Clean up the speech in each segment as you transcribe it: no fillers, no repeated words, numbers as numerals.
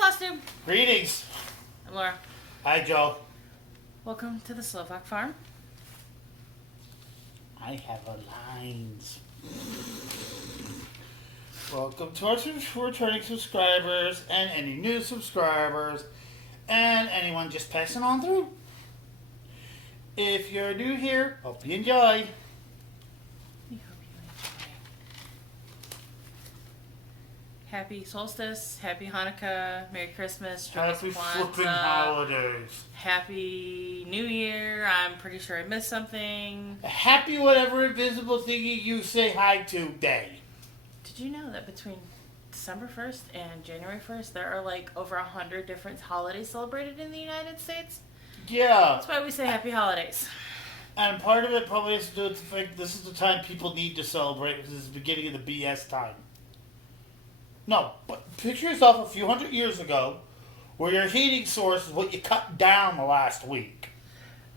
Flosstube. Greetings. I'm Laura. Hi, Joe. Welcome to the Slovak Farm. I have a lines. Welcome to our returning subscribers and any new subscribers and anyone just passing on through. If you're new here, hope you enjoy. We hope you enjoy. Happy solstice, happy Hanukkah, Merry Christmas, Happy flipping holidays. Happy New Year. I'm pretty sure I missed something. Happy whatever invisible thingy you say hi to day. Did you know that between December 1st and January 1st, there are like over 100 different holidays celebrated in the United States? Yeah. That's why we say happy holidays. And part of it probably has to do with the fact this is the time people need to celebrate because it's the beginning of the BS time. No, but picture yourself a few hundred years ago where your heating source is what you cut down the last week.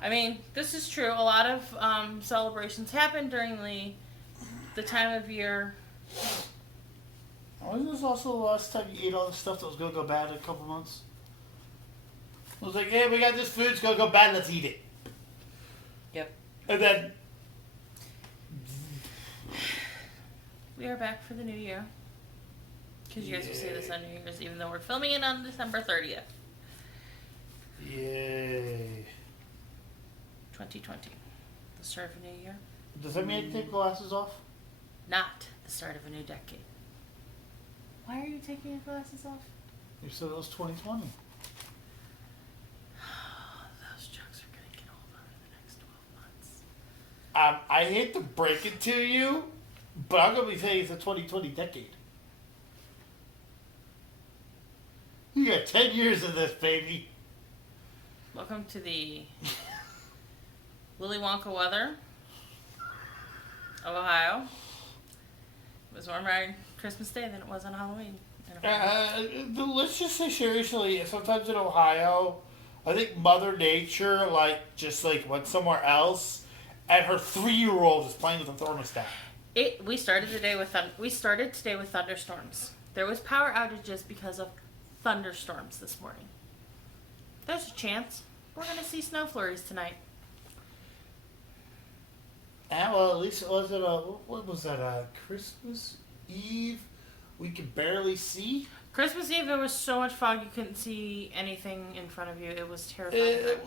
I mean, this is true. A lot of celebrations happen during the time of year. Wasn't this also the last time you ate all the stuff that was going to go bad in a couple months? It was like, hey, we got this food, it's going to go bad, let's eat it. Yep. And then... We are back for the new year. Because you guys will see this on New Year's, even though we're filming it on December 30th. Yay. 2020. The start of a new year. Does that mean I take glasses off? Not the start of a new decade. Why are you taking your glasses off? You said it was 2020. Those jokes are going to get old over the next 12 months. I hate to break it to you, but I'm going to be saying it's a 2020 decade. You got 10 years of this, baby. Welcome to the Willy Wonka weather of Ohio. It was warmer on Christmas Day than it was on Halloween. Let's just say seriously, sometimes in Ohio, I think Mother Nature just went somewhere else, and her 3-year-old is playing with the thermostat. We started today with thunderstorms. There was power outages because of thunderstorms this morning. There's a chance we're going to see snow flurries tonight. And well, at least it wasn't what was that, Christmas Eve? We could barely see. Christmas Eve, there was so much fog you couldn't see anything in front of you. It was terrifying.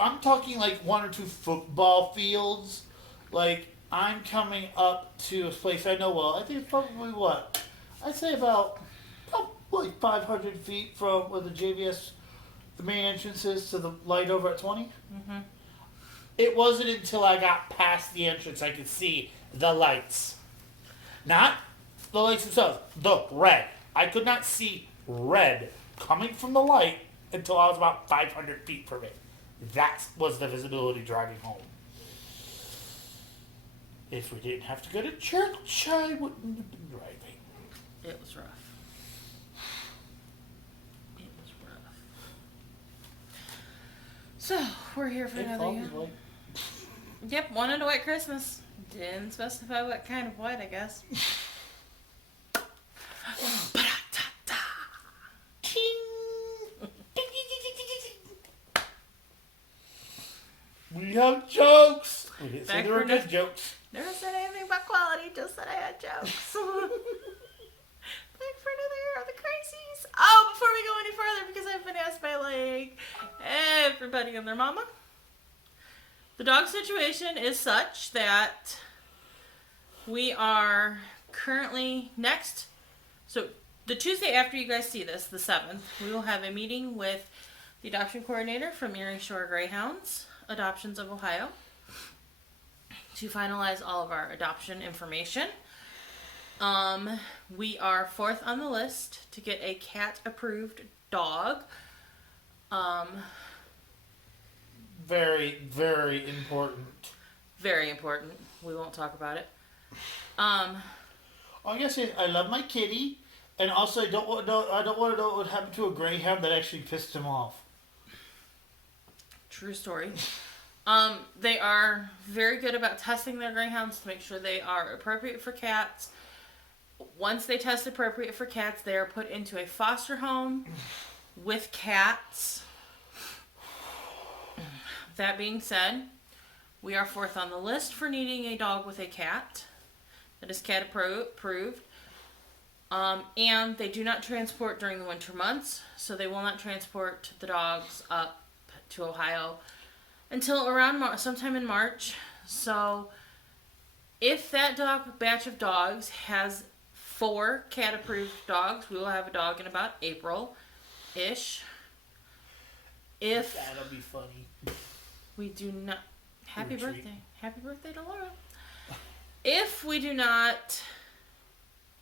I'm talking like 1 or 2 football fields. Like, I'm coming up to a place I know well. I think it's probably what? I'd say about 500 feet from where the JVS, the main entrance is to the light over at 20. Mm-hmm. It wasn't until I got past the entrance I could see the lights. Not the lights themselves, the red. I could not see red coming from the light until I was about 500 feet from it. That was the visibility driving home. If we didn't have to go to church, I wouldn't have been driving. It was rough. It was rough. So, we're here for another year. Yep, wanted a white Christmas. Didn't specify what kind of white, I guess. We have jokes. We didn't say Back there were for good jokes. Never said anything about quality, just said I had jokes. Back for another year of the crises. Oh, before we go any further, because I've been asked by everybody and their mama. The dog situation is such that we are currently next. So the Tuesday after you guys see this, the 7th, we will have a meeting with the adoption coordinator from Erie Shore Greyhounds Adoptions of Ohio to finalize all of our adoption information. We are 4th on the list to get a cat-approved dog. Very, very important. Very important. We won't talk about it. I guess I love my kitty, and also I don't want to know what would happen to a greyhound that actually pissed him off. True story. They are very good about testing their greyhounds to make sure they are appropriate for cats. Once they test appropriate for cats, they are put into a foster home with cats. That being said, we are fourth on the list for needing a dog with a cat that is cat approved. And they do not transport during the winter months, so they will not transport the dogs up to Ohio until around sometime in March. So if that batch of dogs has 4 cat approved dogs, we will have a dog in about April-ish. If that'll be funny. We do not. Happy birthday. Happy birthday to Laura. If we do not.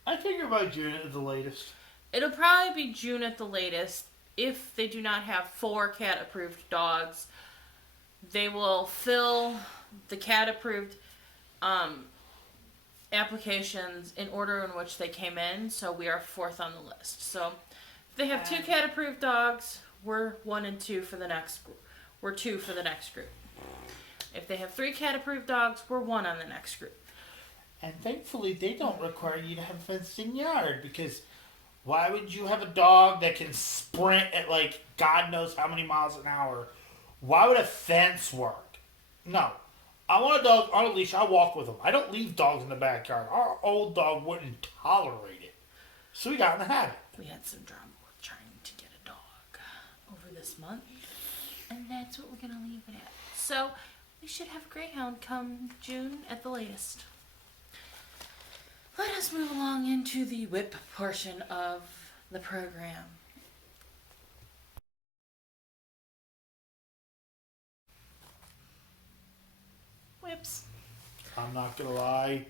I figure by June at the latest. It'll probably be June at the latest. If they do not have 4 cat approved dogs, they will fill the cat approved applications in order in which they came in. So we are fourth on the list. So if they have 2 cat approved dogs, we're 1 and 2 for the next group. We're 2 for the next group. If they have 3 cat-approved dogs, we're 1 on the next group. And thankfully, they don't require you to have a fenced-in yard, because why would you have a dog that can sprint at, like, God knows how many miles an hour? Why would a fence work? No. I want a dog on a leash. I walk with them. I don't leave dogs in the backyard. Our old dog wouldn't tolerate it. So we got in the habit. We had some drama with trying to get a dog over this month. And that's what we're going to leave it at. So, we should have a greyhound come June at the latest. Let us move along into the whip portion of the program. Whips. I'm not going to lie.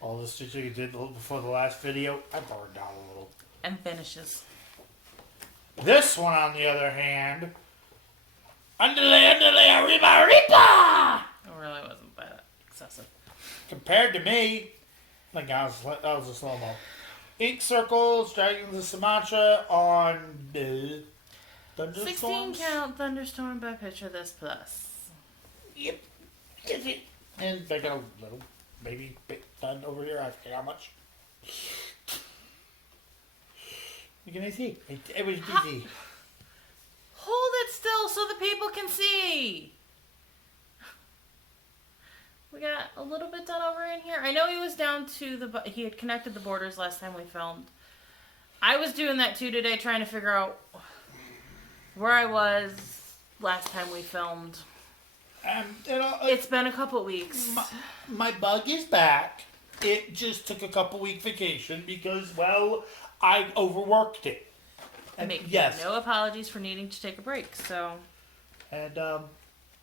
All the stitching I did before the last video, I burned out a little. And finishes. This one, on the other hand... Underlay, arriba, arriba! It really wasn't that excessive. Compared to me, like that was a slow-mo. Ink circles, Dragons of Sumatra on the Thunderstorms. 16 count Thunderstorm by Picture This Plus. Yep. And they got a little baby big thun over here. I forget how much. You can see. It was easy. Hold it still so the people can see. We got a little bit done over in here. I know he was down to he had connected the borders last time we filmed. I was doing that too today, trying to figure out where I was last time we filmed. It's been a couple weeks. My bug is back. It just took a couple week vacation because, well, I overworked it. Yes. No apologies for needing to take a break. So, and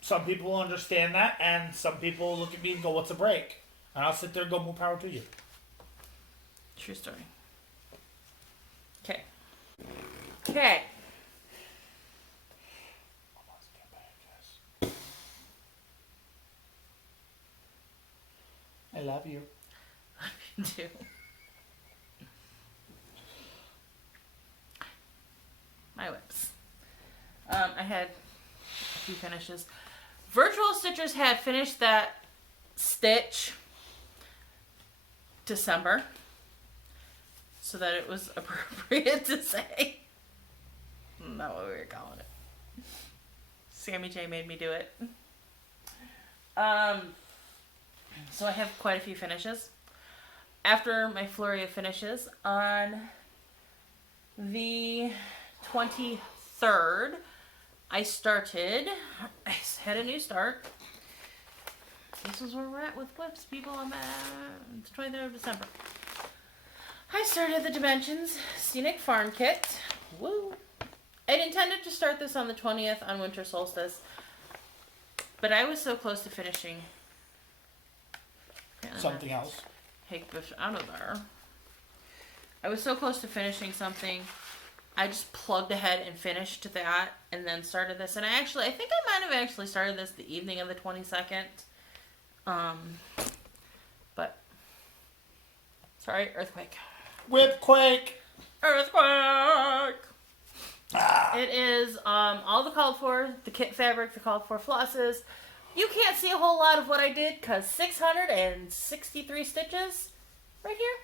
some people will understand that, and some people look at me and go, "What's a break?" And I'll sit there and go, "More power to you." True story. Okay. I love you. Love you too. My whips. I had a few finishes. Virtual Stitchers had finished that stitch December, so that it was appropriate to say. Not what we were calling it. Sammy J made me do it. So I have quite a few finishes. After my flurry of finishes, on the 23rd, I had a new start. This is where we're at with whips, people. I'm at the 23rd of December. I started the Dimensions Scenic Farm Kit. Woo! I'd intended to start this on the 20th on winter solstice, but I was so close to finishing something else. Higbush out of there. I was so close to finishing something. I just plugged ahead and finished that, and then started this. And I think I might have actually started this the evening of the 22nd. But sorry, earthquake. Whipquake. Earthquake. It is all the called for, the kit fabric, the called for flosses. You can't see a whole lot of what I did because 663 stitches right here.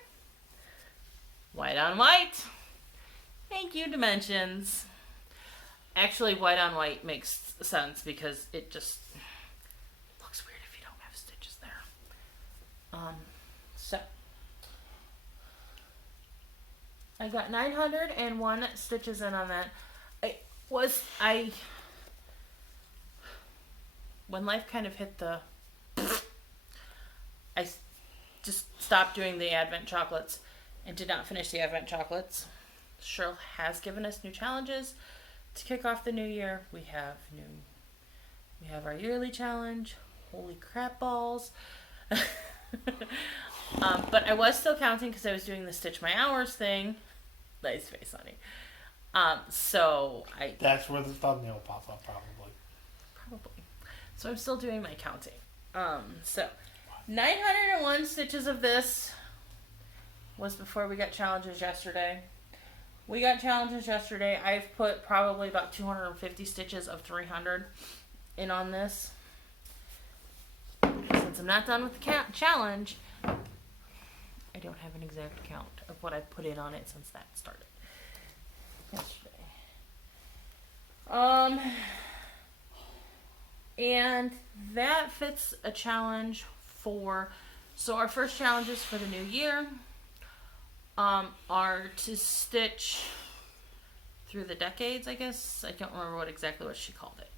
White on white. Thank you, Dimensions. Actually, white on white makes sense because it just looks weird if you don't have stitches there. So I got 901 stitches in on that. When life kind of hit the, I just stopped doing the Advent chocolates and did not finish the Advent chocolates. Cheryl has given us new challenges to kick off the new year. We have our yearly challenge. Holy crap balls. But I was still counting because I was doing the Stitch My Hours thing. Nice face, honey. That's where the thumbnail pops up, probably. So I'm still doing my counting. So 901 stitches of this was before we got challenges yesterday. We got challenges yesterday. I've put probably about 250 stitches of 300 in on this. Since I'm not done with the challenge, I don't have an exact count of what I've put in on it since that started yesterday. And that fits a challenge so our first challenges for the new year are to stitch through the decades, I guess. I don't remember exactly what she called it.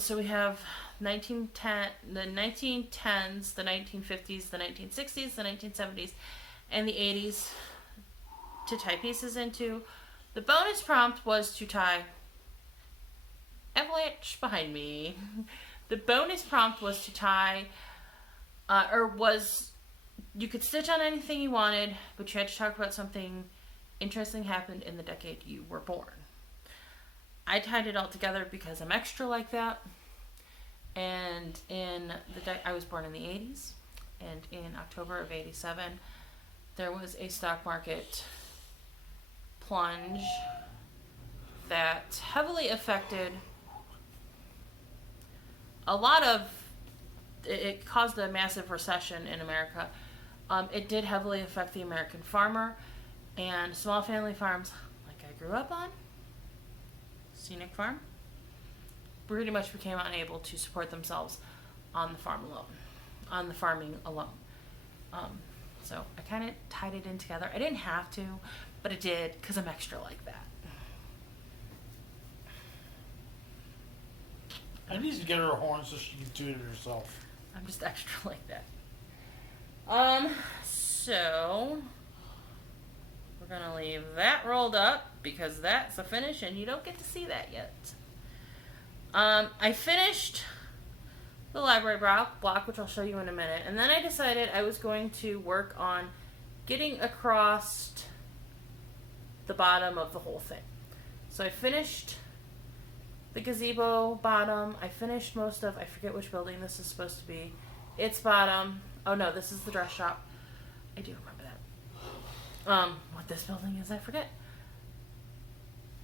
So we have the 1910s, the 1950s, the 1960s, the 1970s, and the 80s to tie pieces into. The bonus prompt was to tie avalanche behind me. The bonus prompt was to tie, you could stitch on anything you wanted, but you had to talk about something interesting happened in the decade you were born. I tied it all together because I'm extra like that. And I was born in the 80s, and in October of 87, there was a stock market plunge that heavily affected it caused a massive recession in America. It did heavily affect the American farmer, and small family farms like I grew up on, Scenic Farm, pretty much became unable to support themselves on the farming alone. So I kind of tied it in together. I didn't have to, but I did because I'm extra like that. I need to get her a horn so she can do it herself. I'm just extra like that. So we're gonna leave that rolled up because that's a finish and you don't get to see that yet. I finished the library block, which I'll show you in a minute, and then I decided I was going to work on getting across the bottom of the whole thing. So I finished the gazebo bottom. I finished most of, I forget which building this is supposed to be. Its bottom. Oh no, this is the dress shop. I do remember that. What this building is, I forget.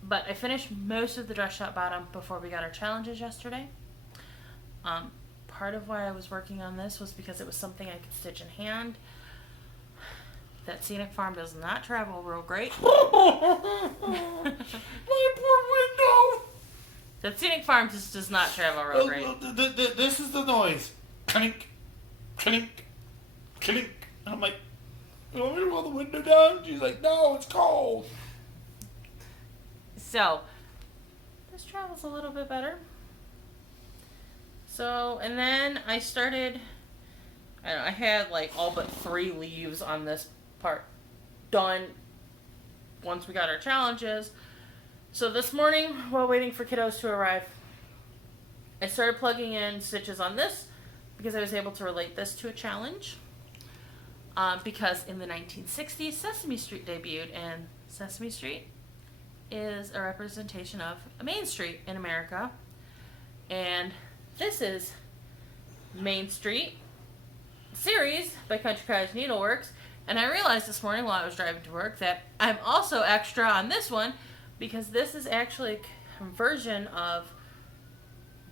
But I finished most of the dress shop bottom before we got our challenges yesterday. Part of why I was working on this was because it was something I could stitch in hand. That Scenic Farm does not travel real great. My poor window! That Scenic Farm just does not travel real great. This is the noise. Clink, clink, clink. And I'm like, you want me to roll the window down? She's like, no, it's cold. So, this travels a little bit better. So, and then I started, I had like all but 3 leaves on this part done once we got our challenges. So this morning, while waiting for kiddos to arrive, I started plugging in stitches on this because I was able to relate this to a challenge. Because in the 1960s, Sesame Street debuted, and Sesame Street is a representation of a Main Street in America. And this is Main Street series by Country Cottage Needleworks. And I realized this morning while I was driving to work that I'm also extra on this one because this is actually a conversion of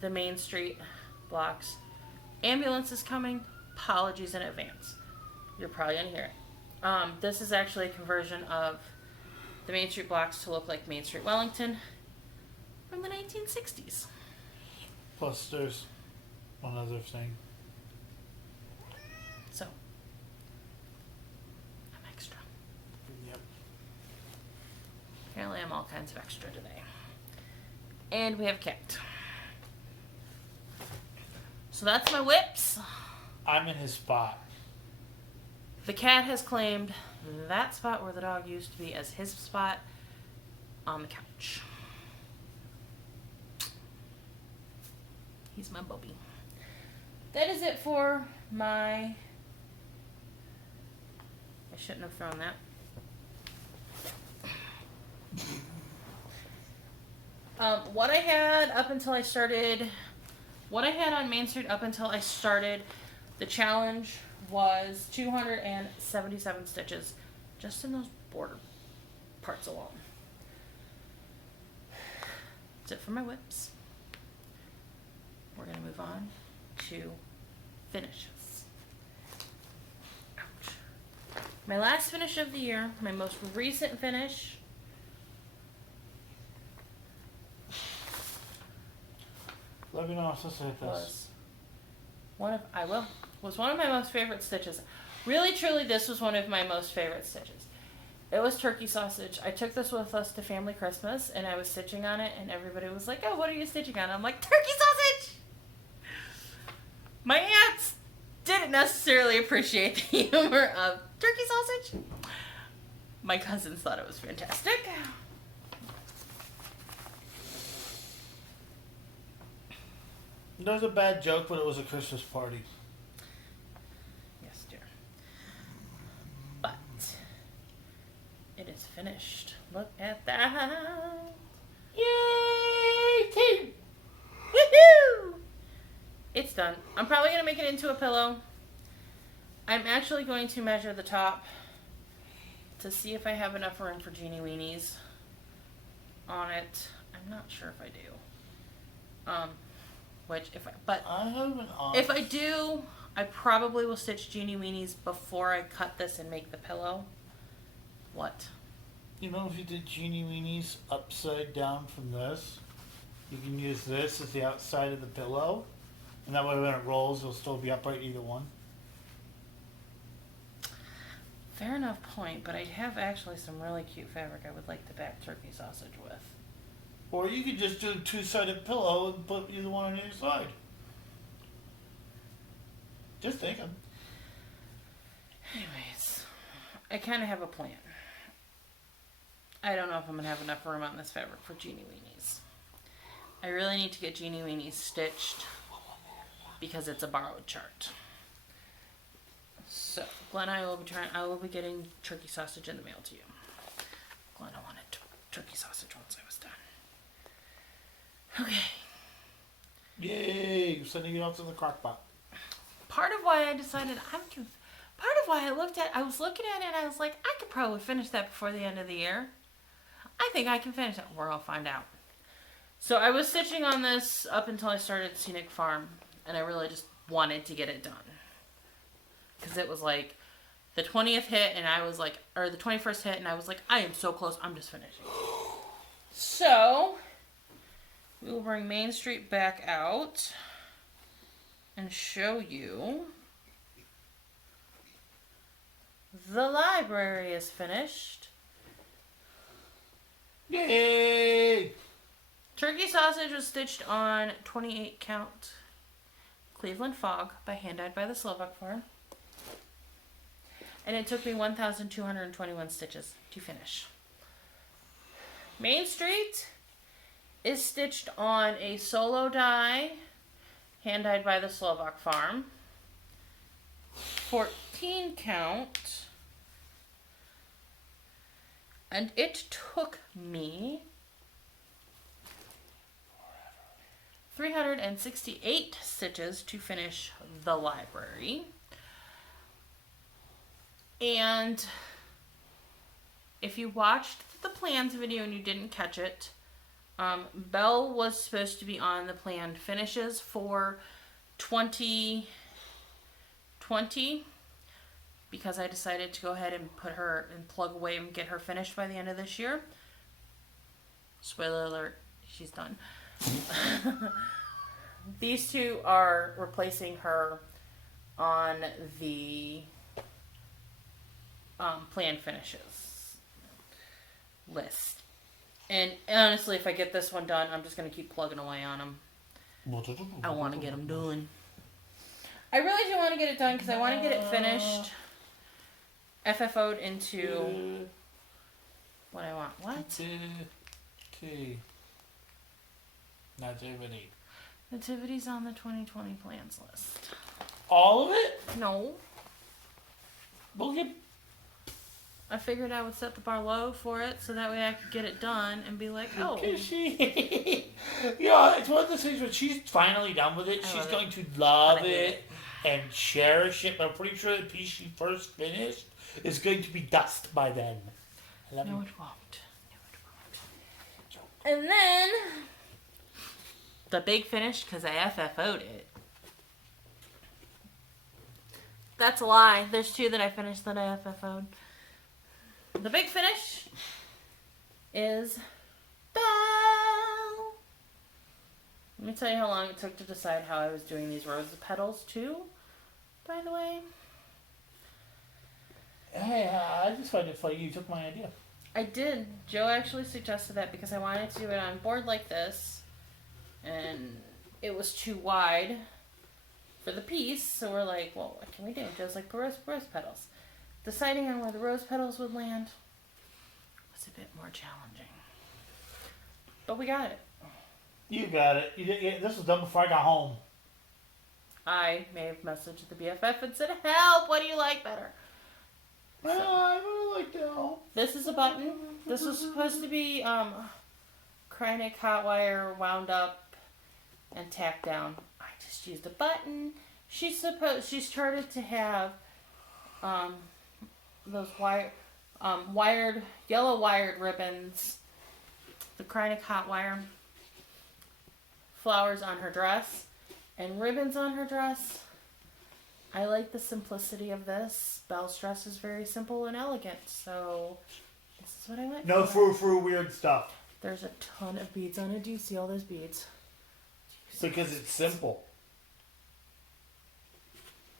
the Main Street blocks. Ambulance is coming. Apologies in advance. You're probably going to hear it. This is actually a conversion of the Main Street blocks to look like Main Street Wellington from the 1960s. Plus, there's one other thing. So, I'm extra. Yep. Apparently I'm all kinds of extra today. And we have cat. So that's my whips. I'm in his spot. The cat has claimed that spot where the dog used to be as his spot on the couch. He's my Bobby. That is it for my... I shouldn't have thrown that. What I had up until I started... What I had on Main Street up until I started the challenge was 277 stitches just in those border parts alone. That's it for my whips. We're going to move on to finishes. Ouch. My last finish of the year, my most recent finish. Let me know if this is Was one of my most favorite stitches. Really, truly, this was one of my most favorite stitches. It was turkey sausage. I took this with us to family Christmas, and I was stitching on it, and everybody was like, "Oh, what are you stitching on?" I'm like, "Turkey sausage." My aunts didn't necessarily appreciate the humor of turkey sausage. My cousins thought it was fantastic. That was a bad joke, but it was a Christmas party. Yes, dear. But it is finished. Look at that. Yay! Team! Woohoo! It's done. I'm probably going to make it into a pillow. I'm actually going to measure the top to see if I have enough room for Jeannie Weenies on it. I'm not sure if I do. I have an If I do, I probably will stitch Jeannie Weenies before I cut this and make the pillow. What? You know, if you did Genie Weenies upside down from this, you can use this as the outside of the pillow. And that way when it rolls, it'll still be upright either one. Fair enough point, but I have actually some really cute fabric I would like to back turkey sausage with. Or you could just do a two-sided pillow and put either one on either side. Just thinking. Anyways, I kind of have a plan. I don't know if I'm going to have enough room on this fabric for Jeannie Weenies. I really need to get Jeannie Weenies stitched because it's a borrowed chart. So, Glenn, I will be getting turkey sausage in the mail to you. Glenn, I wanted turkey sausage once I was done. Okay. Yay! You're sending it out to the crock pot. Part of why I decided part of why I was looking at it and I was like, I could probably finish that before the end of the year. I think I can finish it. We're gonna find out. So I was stitching on this up until I started Scenic Farm, and I really just wanted to get it done. Because it was like the 20th hit, and I was like, or the 21st hit, and I was like, I am so close, I'm just finishing. So, we will bring Main Street back out and show you the library is finished. Yay! Turkey sausage was stitched on 28 count Cleveland Fog by Hand Dyed by the Slovak Farm. And it took me 1,221 stitches to finish. Main Street is stitched on a solo die, hand dyed by the Slovak Farm. 14 count. And it took me 368 stitches to finish the library. And if you watched the plans video and you didn't catch it, Belle was supposed to be on the planned finishes for 2020. because I decided to go ahead and put her and plug away and get her finished by the end of this year. Spoiler alert, she's done. These two are replacing her on the planned finishes list. And honestly, if I get this one done, I'm just going to keep plugging away on them. I want to get them done. I really do want to get it done because I want to get it finished. FFO'd into what I want. What? Nativity. Nativity's on the 2020 plans list. All of it? No. We'll get... I figured I would set the bar low for it so that way I could get it done and be like, oh. Yeah, it's one of those things when she's finally done with it, she's going to love it and cherish it. But I'm pretty sure the piece she first finished is going to be dust by then. I love No, you. it won't. And then the big finish, because I FFO'd it. That's a lie. There's two that I finished that I FFO'd. The big finish is Belle. Let me tell you how long it took to decide how I was doing these rose petals too, by the way. Hey, I just find it funny you took my idea. I did. Joe actually suggested that because I wanted to do it on board like this, and it was too wide for the piece, so we're like, well, what can we do? Joe's like, rose petals. Deciding on where the rose petals would land was a bit more challenging. But we got it. You got it. You did, this was done before I got home. I may have messaged the BFF and said, help, what do you like better? I really like that. This is a button. This was supposed to be Krynic hot wire wound up and tacked down. I just used a button. She's started to have those yellow wired ribbons, the Krynic hot wire, flowers on her dress, and ribbons on her dress. I like the simplicity of this. Belle's dress is very simple and elegant, so this is what I went No for. frou-frou weird stuff. There's a ton of beads on it. Do you see all those beads? Because it's simple.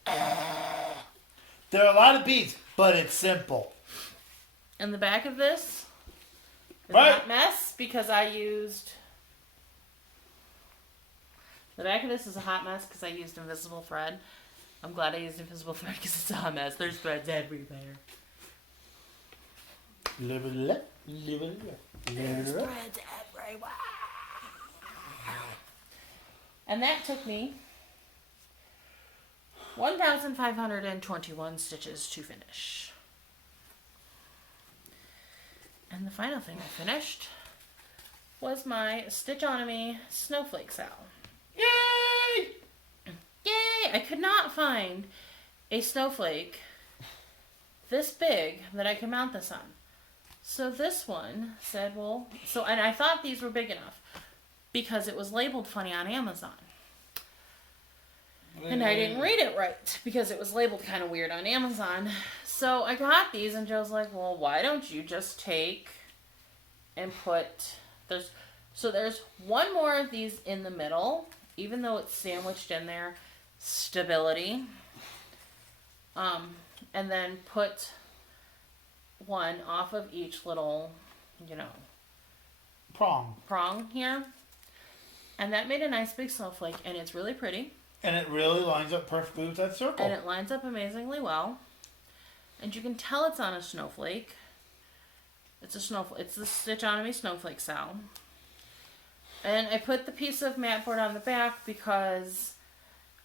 There are a lot of beads, but it's simple. And the back of this is Right. a hot mess because I used... The back of this is a hot mess because I used invisible thread. I'm glad I used invisible thread because it's a hot mess. There's threads everywhere. There's threads everywhere. And that took me 1,521 stitches to finish. And the final thing I finished was my Stitchonomy snowflake sow. Yay! Yay! I could not find a snowflake this big that I could mount this on. So this one said, well, and I thought these were big enough because it was labeled funny on Amazon. And I didn't read it right because it was labeled kind of weird on Amazon. So I got these and Joe's like, well, why don't you just take and put, there's one more of these in the middle, even though it's sandwiched in there, stability. And then put one off of each little, prong here. And that made a nice big snowflake, and it's really pretty. And it really lines up perfectly with that circle. And it lines up amazingly well. And you can tell it's on a snowflake. It's a snowflake. It's the Stitchonomy snowflake sow. And I put the piece of mat board on the back because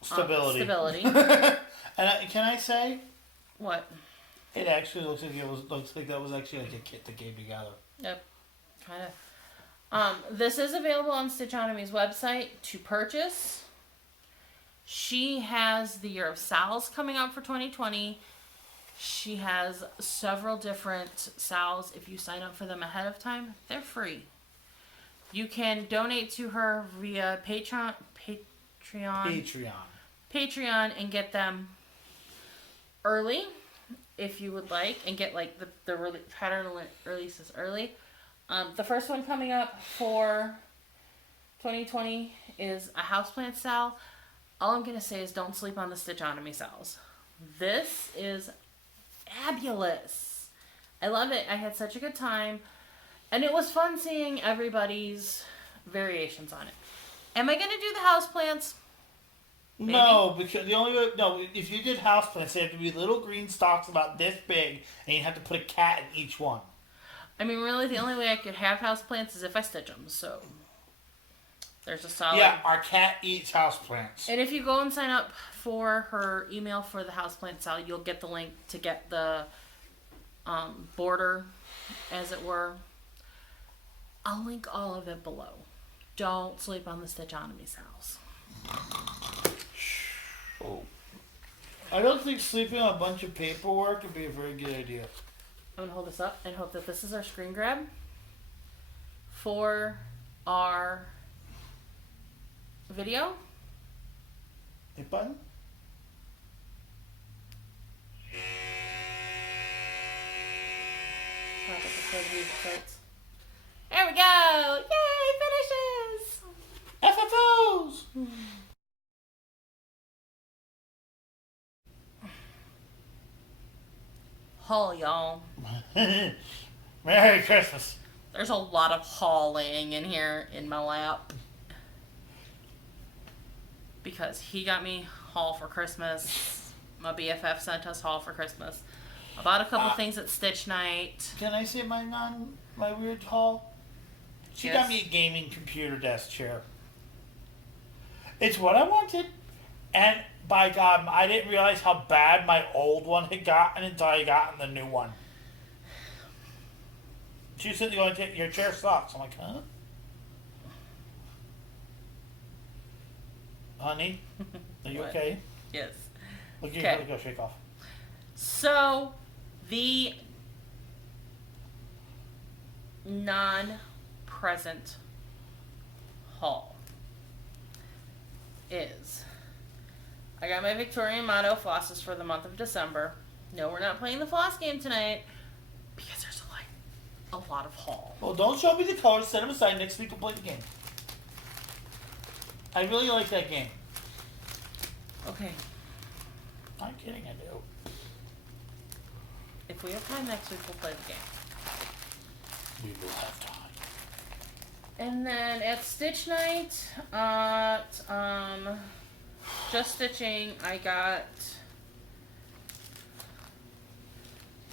stability. And can I say? What? It actually looks like that was actually like a kit that came together. Yep, kind of. This is available on Stitchonomy's website to purchase. She has the Year of Sows coming up for 2020. She has several different sows. If you sign up for them ahead of time, they're free. You can donate to her via Patreon and get them early. if you would like, and get like the pattern releases early. The first one coming up for 2020 is a houseplant sale. All I'm gonna say is don't sleep on the Stitchonomy sales. This is fabulous. I love it. I had such a good time, and it was fun seeing everybody's variations on it. Am I gonna do the houseplants? Maybe. No, because the only way, no, if you did houseplants, they have to be little green stalks about this big, and you have to put a cat in each one. I mean, really, the only way I could have houseplants is if I stitch them, so there's a solid... Yeah, our cat eats houseplants. And if you go and sign up for her email for the houseplant sale, you'll get the link to get the border, as it were. I'll link all of it below. Don't sleep on the Stitchonomy sales. Oh. I don't think sleeping on a bunch of paperwork would be a very good idea. I'm going to hold this up and hope that this is our screen grab for our video. Hit button? There we go! Yay! Finishes! FFOs! Haul, y'all. Merry Christmas. There's a lot of haul laying in here in my lap. Because he got me haul for Christmas. My BFF sent us haul for Christmas. I bought a couple things at Stitch Night. Can I say my weird haul? She got me a gaming computer desk chair. It's what I wanted. And by God, I didn't realize how bad my old one had gotten until I got the new one. She said, your chair sucks. I'm like, huh? Honey, are you okay? Yes. Look, you gotta go shake off. So, the non-present haul is... I got my Victorian Motto flosses for the month of December. No, we're not playing the floss game tonight because there's a lot of haul. Well, don't show me the colors. Set them aside. Next week we'll play the game. I really like that game. Okay. I'm kidding, I do. If we have time next week, we'll play the game. We will have time. And then at Stitch Night, at Just Stitching, I got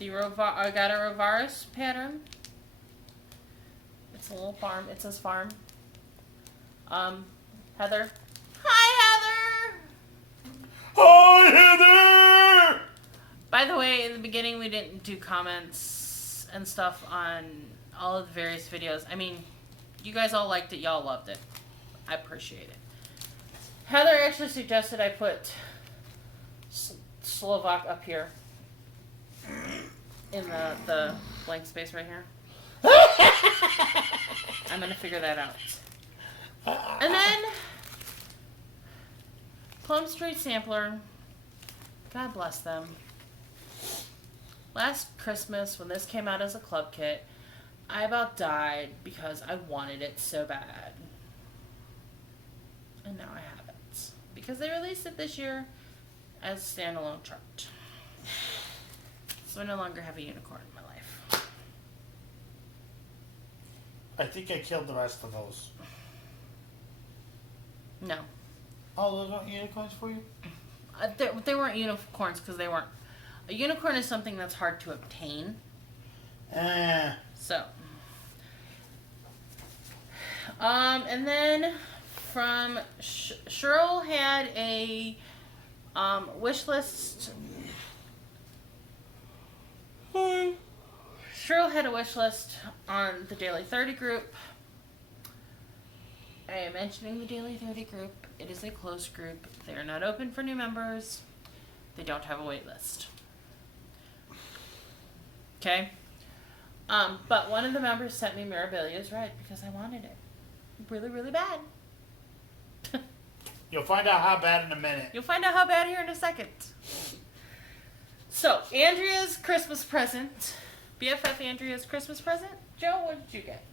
I got a Rovaris pattern. It's a little farm. It says farm. Heather. Hi, Heather! Hi, Heather! By the way, in the beginning, we didn't do comments and stuff on all of the various videos. I mean, you guys all liked it. Y'all loved it. I appreciate it. Heather actually suggested I put Slovak up here in the blank space right here. I'm going to figure that out. And then Plum Street Sampler. God bless them. Last Christmas, when this came out as a club kit, I about died because I wanted it so bad. And now I have it. Because they released it this year as a standalone chart. So I no longer have a unicorn in my life. I think I killed the rest of those. No. Oh, those aren't unicorns for you? They weren't unicorns because they weren't. A unicorn is something that's hard to obtain. So. And then from Cheryl had a wish list. Cheryl had a wish list on the Daily 30 group. I am mentioning the Daily 30 group. It is a closed group. They are not open for new members. They don't have a wait list. Okay? But one of the members sent me Mirabilia's Red because I wanted it. Really, really bad. You'll find out how bad in a minute. You'll find out how bad here in a second. So, Andrea's Christmas present. BFF Andrea's Christmas present. Joe, what did you get?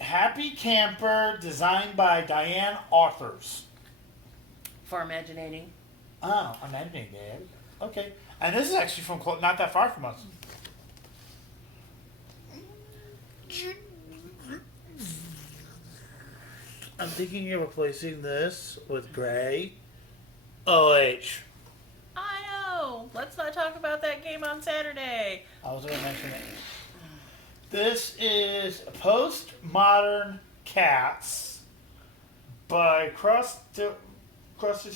Happy Camper, designed by Diane Authors. For Imaginating. Oh, Imaginating, Dad. Okay. And this is actually from not that far from us. I'm thinking of replacing this with gray. OH. I know. Let's not talk about that game on Saturday. I was going to mention it. This is Postmodern Cats by cross-stitch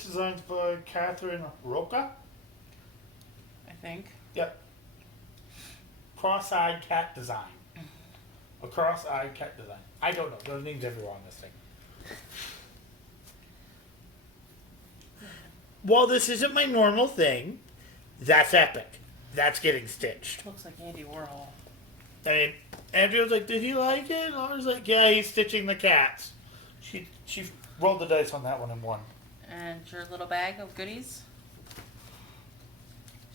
designs by Catherine Roca. I think. Yep. Cross-eyed cat design. A cross-eyed cat design. I don't know. There's names everywhere on this thing. While this isn't my normal thing, that's epic. That's getting stitched. Looks like Andy Warhol. I mean, Andrea was like, did he like it? And I was like, yeah, he's stitching the cats. She rolled the dice on that one and won. And your little bag of goodies?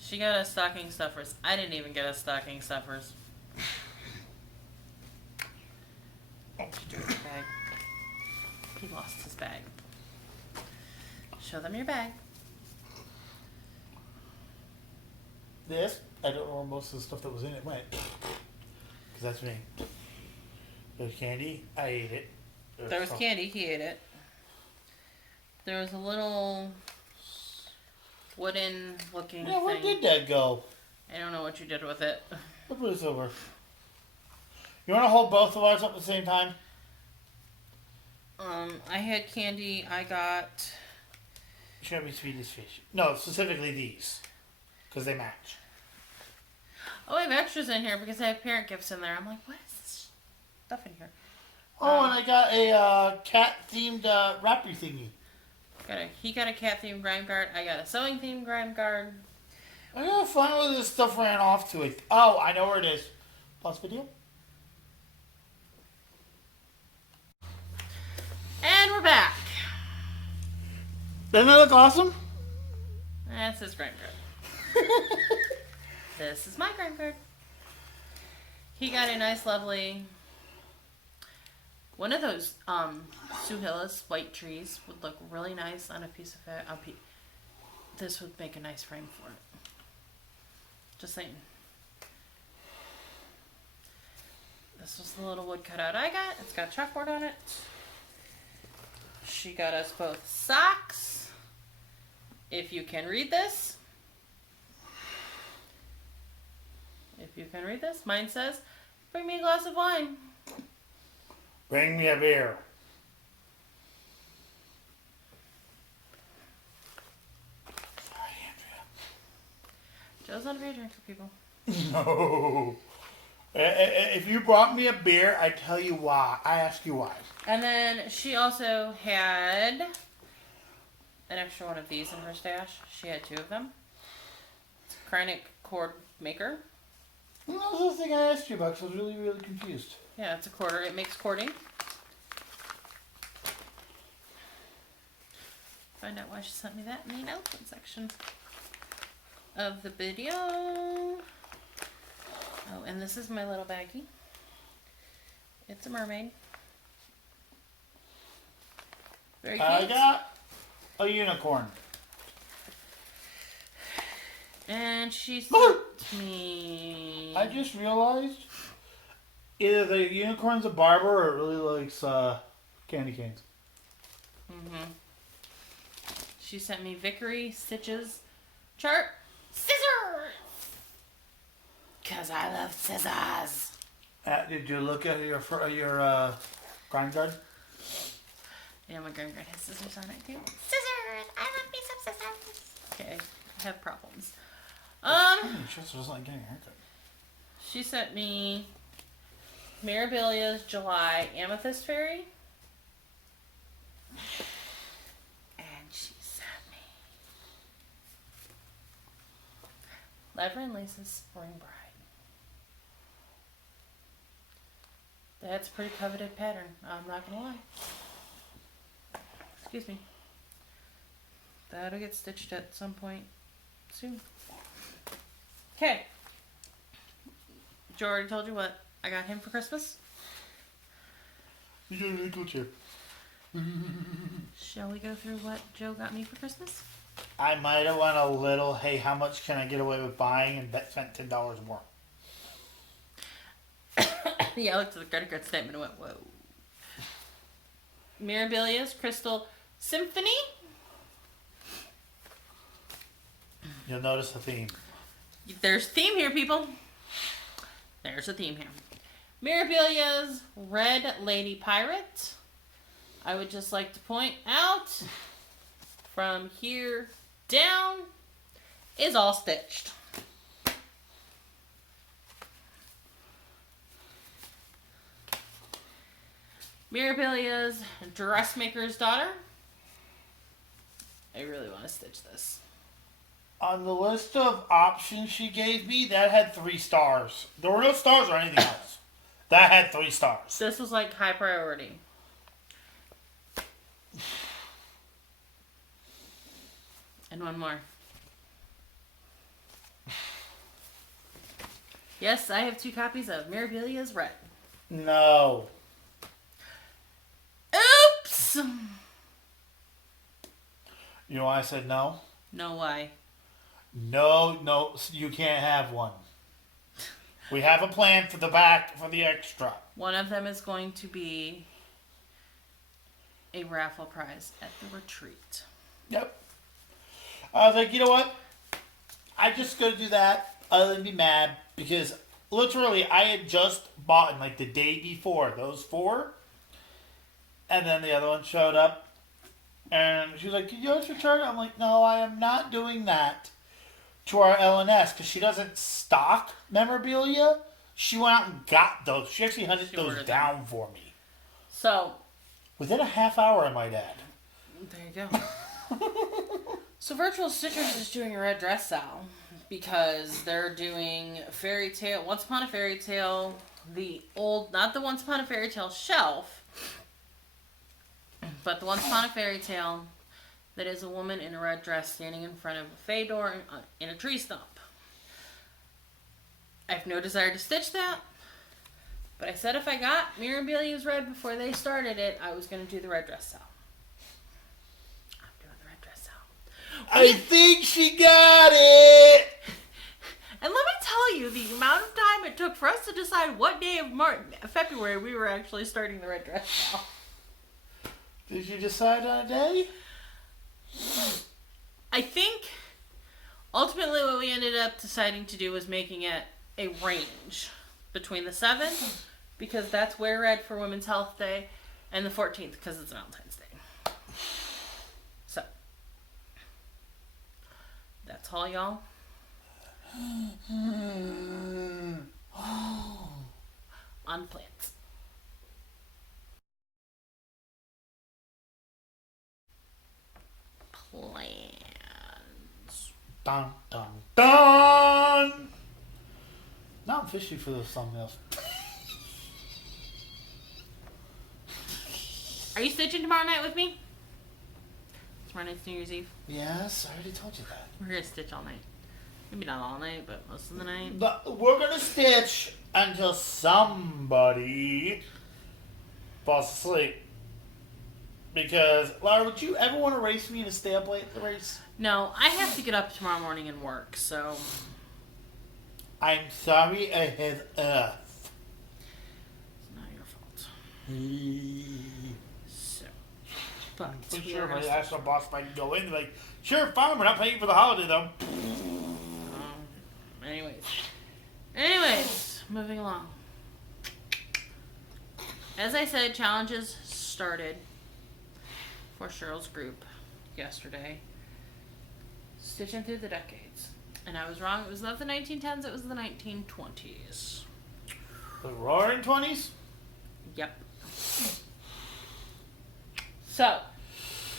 She got a stocking stuffers. I didn't even get a stocking stuffers. Bag. He lost his bag. Show them your bag. This, I don't know where most of the stuff that was in it went. Because that's me. There's candy. I ate it. There was candy. He ate it. There was a little wooden looking Yeah, where thing. did that go? I don't know what you did with it. I'll put this over. You want to hold both of ours up at the same time? I had candy. I got... Show me Swedish fish. No, specifically these. Because they match. Oh, I have extras in here because I have parent gifts in there. I'm like, what is this stuff in here? Oh, and I got a cat-themed wrapper thingy. He got a cat-themed grime guard. I got a sewing-themed grime guard. I gotta find where this stuff ran off to. Oh, I know where it is. Pause video. And we're back. Doesn't that look awesome? That's his grime guard. This is my grime guard. He got a nice, lovely... One of those Suhillas white trees would look really nice on a piece of it. This would make a nice frame for it. Just saying. This was the little wood cutout I got. It's got chalkboard on it. She got us both socks. If you can read this. If you can read this. Mine says, bring me a glass of wine. Bring me a beer. Sorry, Andrea. Joe's not a beer drinker, people. No. If you brought me a beer, I tell you why. I ask you why. And then she also had an extra one of these in her stash. She had 2 of them. It's a Kreinik cord maker. That was the thing I asked you about because I was really, really confused. Yeah, it's a quarter. It makes cording. Find out why she sent me that in the announcement section of the video. Oh, and this is my little baggie. It's a mermaid. Very cute. I got a unicorn. And she sent me... I just realized either the unicorn's a barber or it really likes candy canes. Mm-hmm. She sent me Vickery Stitches chart scissors. Because I love scissors. Did you look at your grind guard? Yeah, my grandma has scissors on it too. Scissors! I love me some scissors. Okay, I have problems. She just wasn't getting a haircut. She sent me Mirabilia's July Amethyst Fairy. And she sent me Lever and Lisa's Spring Bride. That's a pretty coveted pattern, I'm not gonna lie. Excuse me. That'll get stitched at some point soon. Okay. Joe already told you what I got him for Christmas. You got a really cool chair. Shall we go through what Joe got me for Christmas? I might have went a little, hey, how much can I get away with buying, and bet spent $10 more. Yeah, I looked at the credit card statement and went, whoa. Mirabilia's Crystal Symphony. You'll notice a theme. There's a theme here, people. There's a theme here. Mirabilia's Red Lady Pirate. I would just like to point out, from here down is all stitched. Mirabilia's Dressmaker's Daughter. I really want to stitch this. On the list of options she gave me, that had 3 stars. There were no stars or anything else. That had 3 stars. This was like high priority. And one more. Yes, I have 2 copies of Mirabilia's Red. No. Oops! You know why I said no? No, why? No, you can't have one. We have a plan for the back, for the extra. One of them is going to be a raffle prize at the retreat. Yep. I was like, you know what? I just gonna do that other than be mad, because literally I had just bought like the day before those 4, and then the other one showed up, and she was like, "Can you just return it?" I'm like, "No, I am not doing that to our LNS, because she doesn't stock memorabilia. She went out and got those. She actually hunted those down for me. So, within a half hour, I might add. There you go. So Virtual Stitchers is doing a red dress sale because they're doing Fairy Tale, Once Upon a Fairy Tale, the old, not the Once Upon a Fairy Tale shelf, but the Once Upon a Fairy Tale that is a woman in a red dress standing in front of a fay door in a tree stump. I have no desire to stitch that, but I said if I got Mirabilia's Red before they started it, I was going to do the red dress sale. I'm doing the red dress sale. I think she got it! And let me tell you, the amount of time it took for us to decide what day of February we were actually starting the red dress sale. Did you decide on a day? I think ultimately what we ended up deciding to do was making it a range between the 7th, because that's Wear Red for Women's Health Day, and the 14th because it's Valentine's Day. So that's all, y'all. On plants. Plans. Dun, dun, dun! Now I'm fishing for those thumbnails. Are you stitching tomorrow night with me? Tomorrow night's New Year's Eve. Yes, I already told you that. We're gonna stitch all night. Maybe not all night, but most of the night. But we're gonna stitch until somebody falls asleep. Because, Laura, would you ever want to race me in a stay up late race? No, I have to get up tomorrow morning and work, so... I'm sorry I have Earth. It's not your fault. So... But... I'm sure my actual boss might go in and be like, sure, fine, we're not paying for the holiday, though. Anyways, moving along. As I said, challenges started for Cheryl's group yesterday. Stitching through the decades. And I was wrong. It was not the 1910s, it was the 1920s. The Roaring 20s? Yep. So,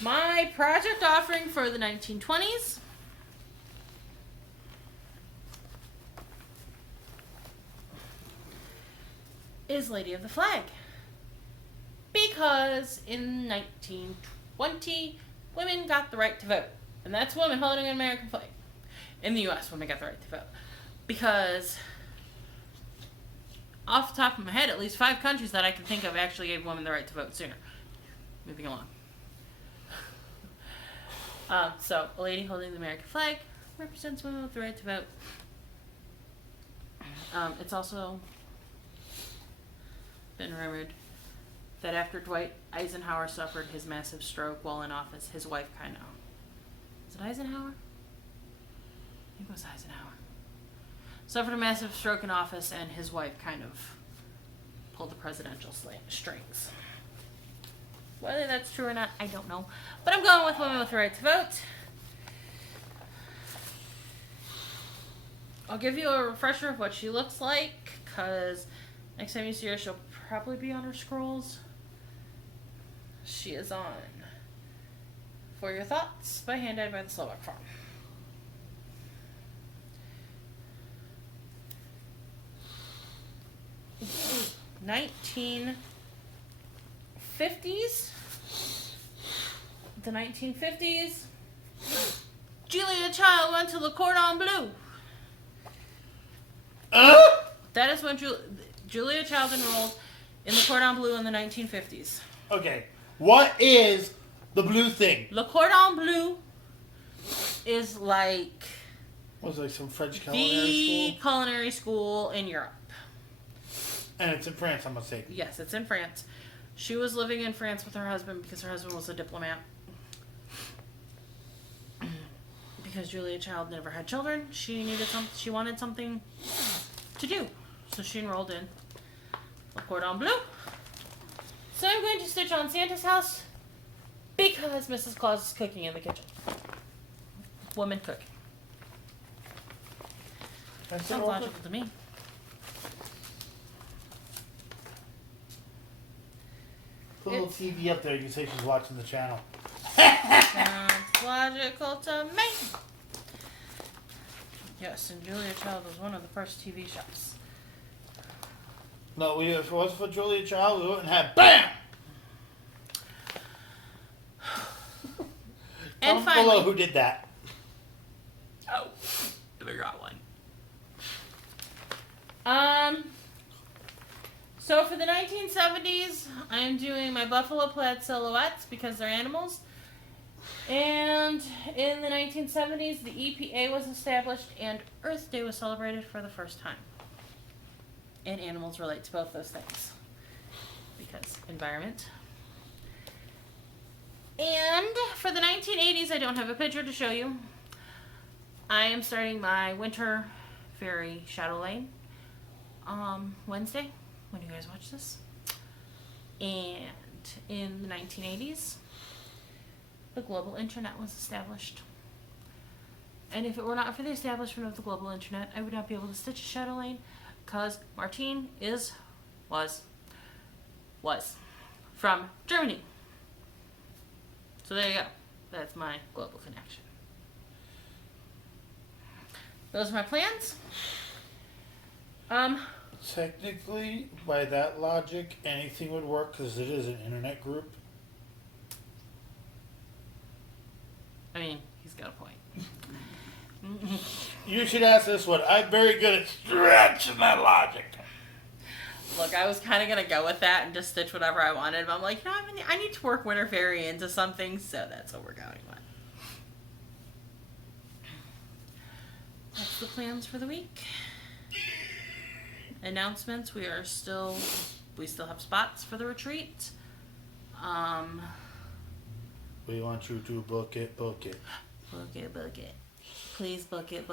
my project offering for the 1920s is Lady of the Flag. Because in 1920, women got the right to vote. And that's women holding an American flag. In the U.S., women got the right to vote. Because off the top of my head, at least 5 countries that I can think of actually gave women the right to vote sooner. Moving along. So, a lady holding the American flag represents women with the right to vote. It's also been rumored that after Dwight Eisenhower suffered his massive stroke while in office, his wife kind of... Is it Eisenhower? I think it was Eisenhower. Suffered a massive stroke in office, and his wife kind of pulled the presidential strings. Whether that's true or not, I don't know. But I'm going with women with the right to vote. I'll give you a refresher of what she looks like, because next time you see her, she'll probably be on her scrolls. She is on For Your Thoughts by Hand Dyed by the Slovak Farm. The 1950s. Julia Child went to Le Cordon Bleu. That is when Julia Child enrolled in Le Cordon Bleu in the 1950s. Okay, what is the blue thing? Le Cordon Bleu is like... Was it like some French culinary the school? culinary school in Europe. And it's in France, I'm mistaken. Yes, it's in France. She was living in France with her husband because her husband was a diplomat. Because Julia Child never had children, she wanted something to do. So she enrolled in Le Cordon Bleu. So I'm going to stitch on Santa's house because Mrs. Claus is cooking in the kitchen. Woman cooking. Sounds logical to me. Put a little TV up there, you can say she's watching the channel. Sounds logical to me. Yes, and Julia Child was one of the first TV shows. No, if it wasn't for Julia Child, we wouldn't have BAM! And Comment finally, below who did that. oh, the bigger one. So for the 1970s, I'm doing my buffalo plaid silhouettes because they're animals. And in the 1970s, the EPA was established and Earth Day was celebrated for the first time. And animals relate to both those things. Because environment. And for the 1980s, I don't have a picture to show you. I am starting my Winter Fairy Shadow Lane Wednesday, when you guys watch this. And in the 1980s, the global internet was established. And if it were not for the establishment of the global internet, I would not be able to stitch a shadow lane because Martine was from Germany. So there you go. That's my global connection. Those are my plans. Technically, by that logic, anything would work because it is an internet group. I mean, he's got a point. You should ask this one. I'm very good at stretching that logic. Look, I was kind of going to go with that and just stitch whatever I wanted, but I'm like, no, I need to work Winter Fairy into something, so that's what we're going with. That's the plans for the week. Announcements, we still have spots for the retreat. We want you to book it. Book it. Please book it.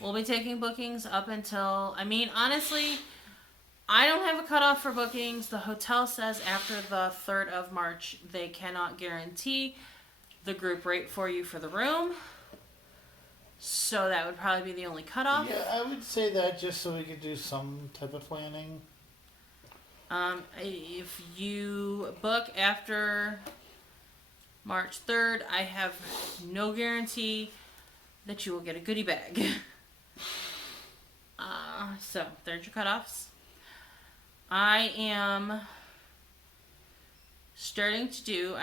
We'll be taking bookings up until, honestly, I don't have a cutoff for bookings. The hotel says after the 3rd of March, they cannot guarantee the group rate for you for the room. So that would probably be the only cutoff. Yeah, I would say that just so we could do some type of planning. If you book after March 3rd, I have no guarantee that you will get a goodie bag. So there's your cutoffs. I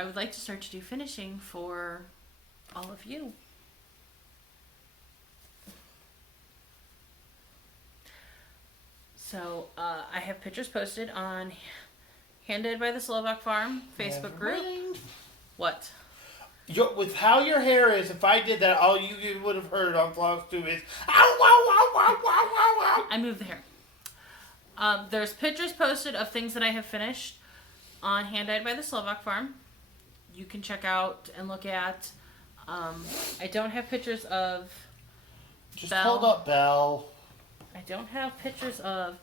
would like to start to do finishing for all of you. So I have pictures posted on Handed by the Slovak Farm Facebook group. What? With how your hair is, if I did that, all you would have heard on Flosstube is ow, ow, ow, ow, ow, ow, ow. I moved the hair. There's pictures posted of things that I have finished on Hand-Dyed by the Slovak Farm. You can check out and look at. I don't have pictures of Just Belle. hold up, Belle. I don't have pictures of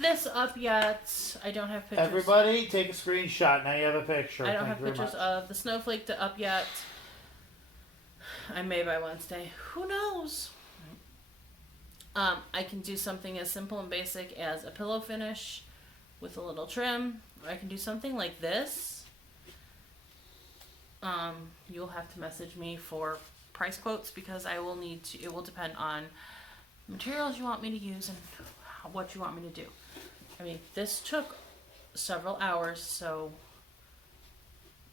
this up yet. I don't have pictures. Everybody, take a screenshot. Now you have a picture. I don't Thank have you very pictures much. of the snowflake to up yet. I may by Wednesday. Who knows? I can do something as simple and basic as a pillow finish with a little trim. Or I can do something like this. You'll have to message me for price quotes because I will need to. It will depend on materials you want me to use and what you want me to do. I mean, this took several hours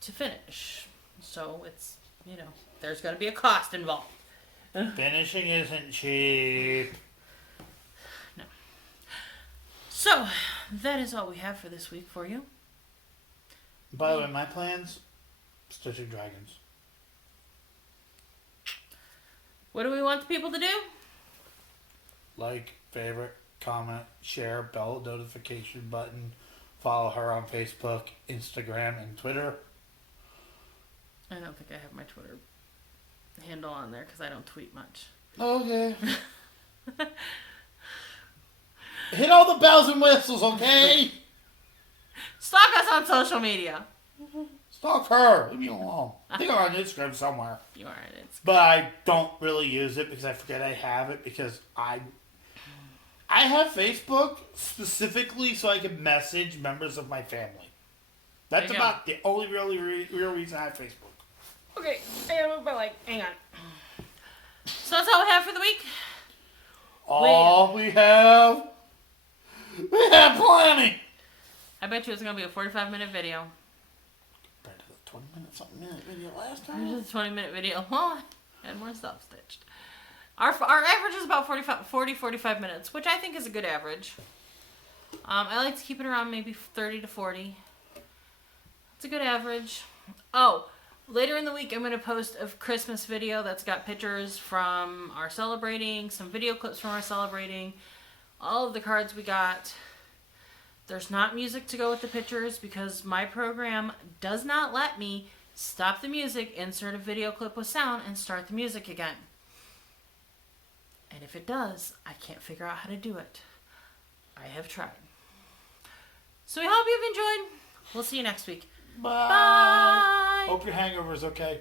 to finish. So it's, there's going to be a cost involved. Finishing isn't cheap. No. So, that is all we have for this week for you. By the way, my plans, stitching dragons. What do we want the people to do? Like, favorite, comment, share, bell notification button. Follow her on Facebook, Instagram, and Twitter. I don't think I have my Twitter handle on there because I don't tweet much. Okay. Hit all the bells and whistles, okay? Stalk us on social media. Stalk her. Leave me alone. I think I'm on Instagram somewhere. You are in it. But I don't really use it because I forget I have it because I have Facebook specifically so I can message members of my family. That's There you about the only real reason I have Facebook. Okay, I gotta move my leg. Hang on. So that's all we have for the week. We have plenty. I bet you it's gonna be a 45-minute video. Compared to the 20-minute video last This time. is a 20-minute video. Well, and more stuff stitched. Our average is about 45 minutes, which I think is a good average. I like to keep it around maybe 30 to 40. It's a good average. Oh, later in the week I'm going to post a Christmas video that's got pictures from our celebrating, some video clips from our celebrating, all of the cards we got. There's not music to go with the pictures because my program does not let me stop the music, insert a video clip with sound, and start the music again. And if it does, I can't figure out how to do it. I have tried. So we hope you've enjoyed. We'll see you next week. Bye. Bye. Hope your hangover's okay.